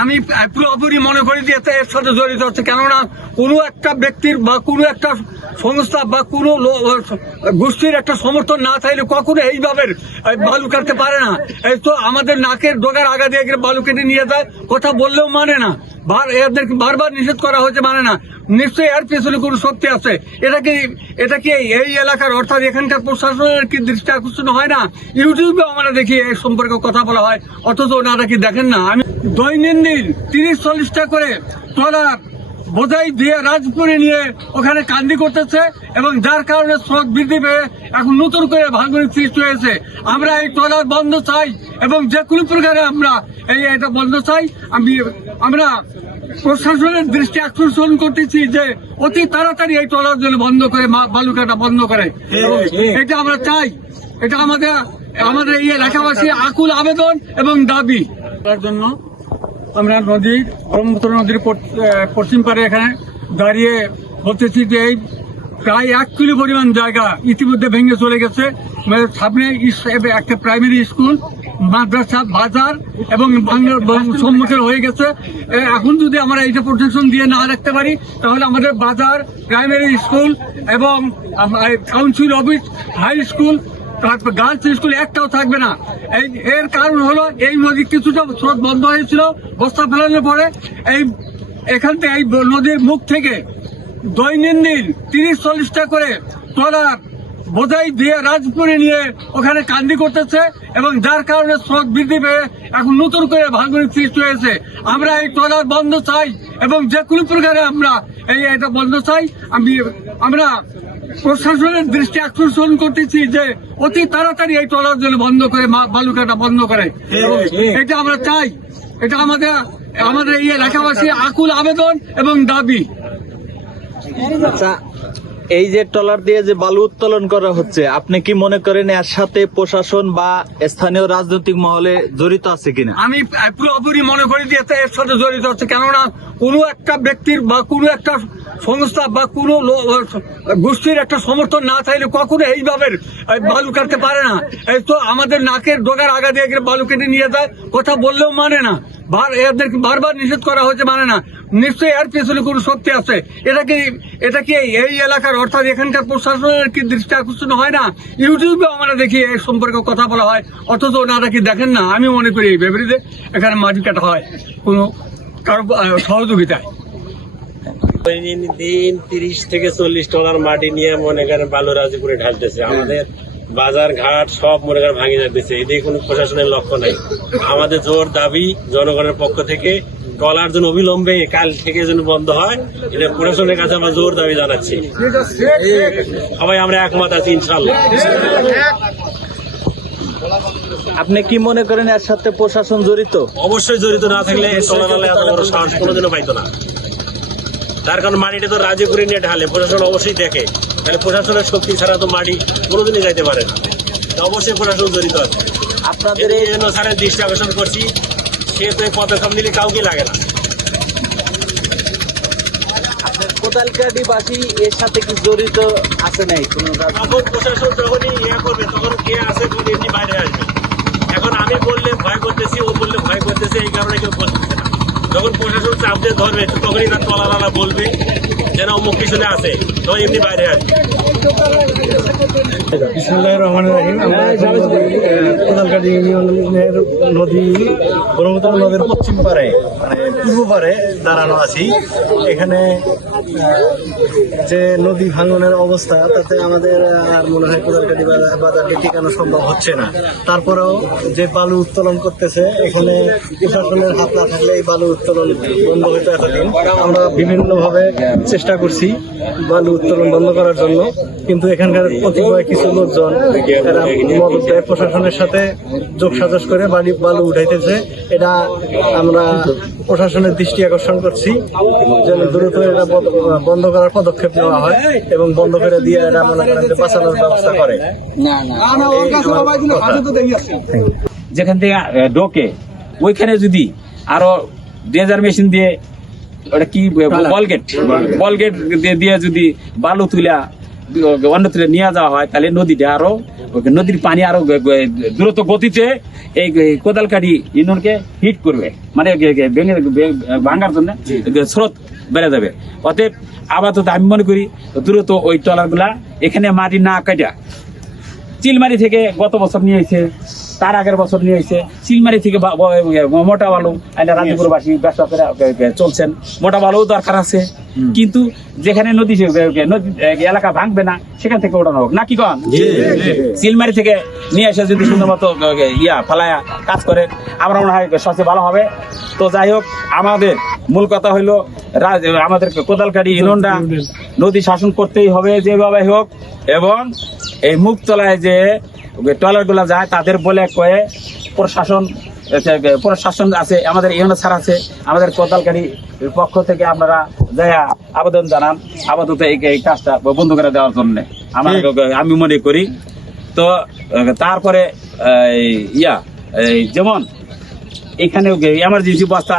আমি পুরোপুরি মনে করি যে এর সাথে জড়িত হচ্ছে। কেননা কোনো একটা ব্যক্তির বা কোনো একটা সংস্থা বা কোনো গোষ্ঠীর একটা সমর্থন না থাকলে কখনো এইভাবে বালু কাটতে পারে না। এই তো আমাদের নাকের ডোগার আগা দিয়ে বালু কেটে নিয়ে যায়, কথা বললেও মানে না। বার এদেরকে বারবার নিষেধ করা হয়েছে মানে না। নিশ্চয়ই এর পেছনে কোনো শক্তি আছে। এটা কি এটা কি এই এলাকার, অর্থাৎ এখানকার প্রশাসনের কি দৃষ্টি আকর্ষণ হয় না? ইউটিউবে আমরা দেখি এই সম্পর্কে কথা বলা হয়, অথচ ওনারা কি দেখেন না? আমি দৈনন্দিন তিরিশ চল্লিশটা করে ট্রলার বোঝাই দিয়ে রাজপুরে নিয়ে ওখানে কান্দি করতেছে এবং যার কারণে স্রোত বৃদ্ধি পেয়ে এখন নতুন করে ভাঙনের সৃষ্টি হয়েছে। আমরা এই ট্রলার বন্ধ চাই এবং যে কোনো প্রকারে আমরা এই এটা বন্ধ চাই। আমি আমরা প্রশাসনের দৃষ্টি আকর্ষণ করতেছি যে অতি তাড়াতাড়ি এই ট্রলার যেন বন্ধ করে মা- বালুকাটা বন্ধ করে। এবং এটা আমরা চাই। এটা আমাদের আমাদের এই এলাকাবাসী আকুল আবেদন এবং দাবি। তার জন্য আমরা নদী, ব্রহ্মপুত্র নদীর পশ্চিম পারে এখানে দাঁড়িয়ে বলতেছি যে এই প্রায় এক কিলো পরিমাণ জায়গা ইতিমধ্যে ভেঙে চলে গেছে। মানে সামনে একটা প্রাইমারি স্কুল মাদ্রাসা, বাজার এবং বাংলার ব- সম্মুখে হয়ে গেছে। এখন যদি আমরা এইটা প্রোটেকশন দিয়ে না রাখতে পারি, তাহলে আমাদের বাজার প্রাইমারি স্কুল এবং council office high school girls school একটাও থাকবে না। এই, এর কারণ হলো এই নদী কিছুটা স্রোত বন্ধ হয়েছিল, বস্তা ফেলানোর পরে এই, এখান থেকে এই নদীর মুখ থেকে দৈনন্দিন তিরিশ চল্লিশটা করে ট্রলার বোঝাই দিয়ে রাজপুরে নিয়ে ওখানে কান্দি করতেছে এবং যার কারণে স্রোত বৃদ্ধি পেয়ে এখন নতুন করে ভাঙনের সৃষ্টি হয়েছে। আমরা এই ট্রলার বন্ধ চাই এবং যে কোনো প্রকারে আমরা এই এটা বন্ধ চাই। আমি, আমরা প্রশাসনের দৃষ্টি আকর্ষণ করতেছি যে অতি তাড়াতাড়ি এই ট্রলার যেন বন্ধ করে বালুকাটা বন্ধ করে। এটা আমরা চাই। এটা আমাদের আমাদের এই এলাকাবাসী আকুল আবেদন এবং দাবি। আচ্ছা এই যে ট্রলার দিয়ে যে বালু উত্তোলন করা হচ্ছে, আপনি কি মনে করেন এর সাথে প্রশাসন বা স্থানীয় রাজনৈতিক মহলে জড়িত আছে কিনা? আমি পুরোপুরি মনে করি যে এর সাথে জড়িত হচ্ছে কেননা কোনো একটা ব্যক্তির বা কোনো একটা সংস্থা বা কোনো গোষ্ঠীর একটা সমর্থন না থাকলে কখনো এইভাবে বালু কাটতে পারে না। এই তো আমাদের নাকের ডোগার আগা দিয়ে বালু কেটে নিয়ে যায়, কথা বললেও মানে না। এদেরকে বারবার নিষেধ করা হয়েছে মানে না। নিশ্চয়ই এর পেছনে কোনো শক্তি আছে। এটা কি এটা কি এই এলাকার, অর্থাৎ এখানকার প্রশাসনের কি দৃষ্টি আকর্ষণ হয় না? ইউটিউবে আমরা দেখি এই সম্পর্কে কথা বলা হয়, অথচ ওনারা কি দেখেন না? আমি মনে করি এই বিপরীতে এখানে মাটি কাটা হয় কোনো কারও সহযোগিতায়। দিন তিরিশ থেকে চল্লিশ টনার মাটি নিয়ে মনে করেন বালু রাজীপুরে ঢালতেছে। আমাদের বাজার ঘাট সব মনে করেন ভাঙে যাচ্ছে এদিকে কোনো প্রশাসনের লক্ষ্য নাই। আমাদের জোর দাবি জনগণের পক্ষ থেকে টলার জন্য অবিলম্বে কাল থেকে যেন বন্ধ হয় এটা প্রশাসনের কাছে আমরা জোর দাবি জানাচ্ছি। সবাই আমরা একমত আছি ইনশাল্লাহ আপনি কি মনে করেন এর সাথে প্রশাসন জড়িত? অবশ্যই জড়িত না থাকলে এত বড় সাহস কোনোদিনও পাইতো না। তার কারণ মানিটা তো রাজি করে নিয়ে ঢালে প্রশাসন অবশ্যই দেখে। তাহলে প্রশাসনের শক্তি ছাড়া তো মাটি কোনোদিনই যাইতে পারে না। অবশ্যই প্রশাসন জড়িত আছে। আপনাদের এই জন্য স্যারের দৃষ্টি আকর্ষণ করছি সে তো এই পদক্ষেপ নিলে কাউকে লাগে না। কোদালকাটিবাসী এর সাথে কি জড়িত আছে নাই কোনো তখন প্রশাসন যখনই ইয়ে করবে তখন কে আছে কোন এমনি বাইরে আসবে। এখন আমি বললে ভয় করতেছি ও বললে ভয় করতেছে এই কারণে কেউ বলতেছে যখন প্রশাসন চাপ দিয়ে ধরবে, তখনই তার তলালালা বলবে যেন অমুক পিছনে আছে। তখন এমনি বাইরে আসবে। নদী, নদীর পশ্চিম পারে মানে পূর্ব পারে দাঁড়ানো আছি। এখানে যে নদী ভাঙনের অবস্থা তাতে আমাদের আর মনে হয় কোদালকাটি বাজার- বাজারকে টিকানো সম্ভব হচ্ছে না। তারপরেও যে বালু উত্তোলন করতেছে এখানে প্রশাসনের হাত না থাকলে এই বালু উত্তোলন বন্ধ হইতো এতদিন। আমরা বিভিন্নভাবে চেষ্টা করছি বালু উত্তোলন বন্ধ করার জন্য। কিন্তু এখানকার কতিপয় কিছু লোকজন এরা মদত দেয় প্রশাসনের সাথে যোগ সাজস করে বাড়ি বালু উঠাইতেছে। এটা আমরা প্রশাসনের দৃষ্টি আকর্ষণ করছি যেন দ্রুত এটা বন্ধ- করার পদক্ষেপ নেওয়া হয় এবং বন্ধ করে দিয়ে এটা মনে করেন যে বাঁচানোর ব্যবস্থা করে। যেখান থেকে ঢোকে ওইখানে যদি আরও ড্রেজার মেশিন দিয়ে ওটা কি বলগেট বলগেট দিয়ে দিয়ে যদি বালু তুলা অন্য তুলে নিয়ে যাওয়া হয় তাহলে নদীটা আরও নদীর পানি আরও দ্রুত গতিতে এই কোদাল কাঠি ইউনিয়নকে হিট করবে মানে ভাঙার জন্য স্রোত বেড়ে যাবে অতএব আপাতত আমি মনে করি দ্রুত ওই ট্রলারগুলা এখানে মাটি না কাটা চিলমারি থেকে গত বছর নিয়ে এসে তার আগের বছর নিয়ে এসে চিলমারি থেকে মোটা বালু আইনা রাজীপুরবাসী ব্যবসা করে চলছেন। মোটা বালু দরকার আছে। কিন্তু যেখানে নদী এলাকা ভাঙবে না সেখান থেকে ওঠানো হোক। না কি কন? চিলমারি থেকে নিয়ে এসে যদি সুন্দর মতো ইয়া ফালায়া কাজ করে আমরা মনে হয় সবচেয়ে ভালো হবে। তো যাই হোক আমাদের মূল কথা হইল রাজ- আমাদের কোদালকারী ইউনিয়নটা নদী শাসন করতেই হবে যেভাবে হোক এবং এই মুখতলায় যে টয়লেটগুলা যায় তাদের বলে কয়ে প্রশাসন প্রশাসন আছে আমাদের ইউনো স্যার আছে আমাদের কোদালকারী পক্ষ থেকে আপনারা যায়া আবেদন জানান আপাতত এই এই কাজটা বন্ধ করে দেওয়ার জন্য। আমরা আমি মনে করি তো তারপরে ইয়া এই যেমন এখানে এমার্জেন্সি বস্তা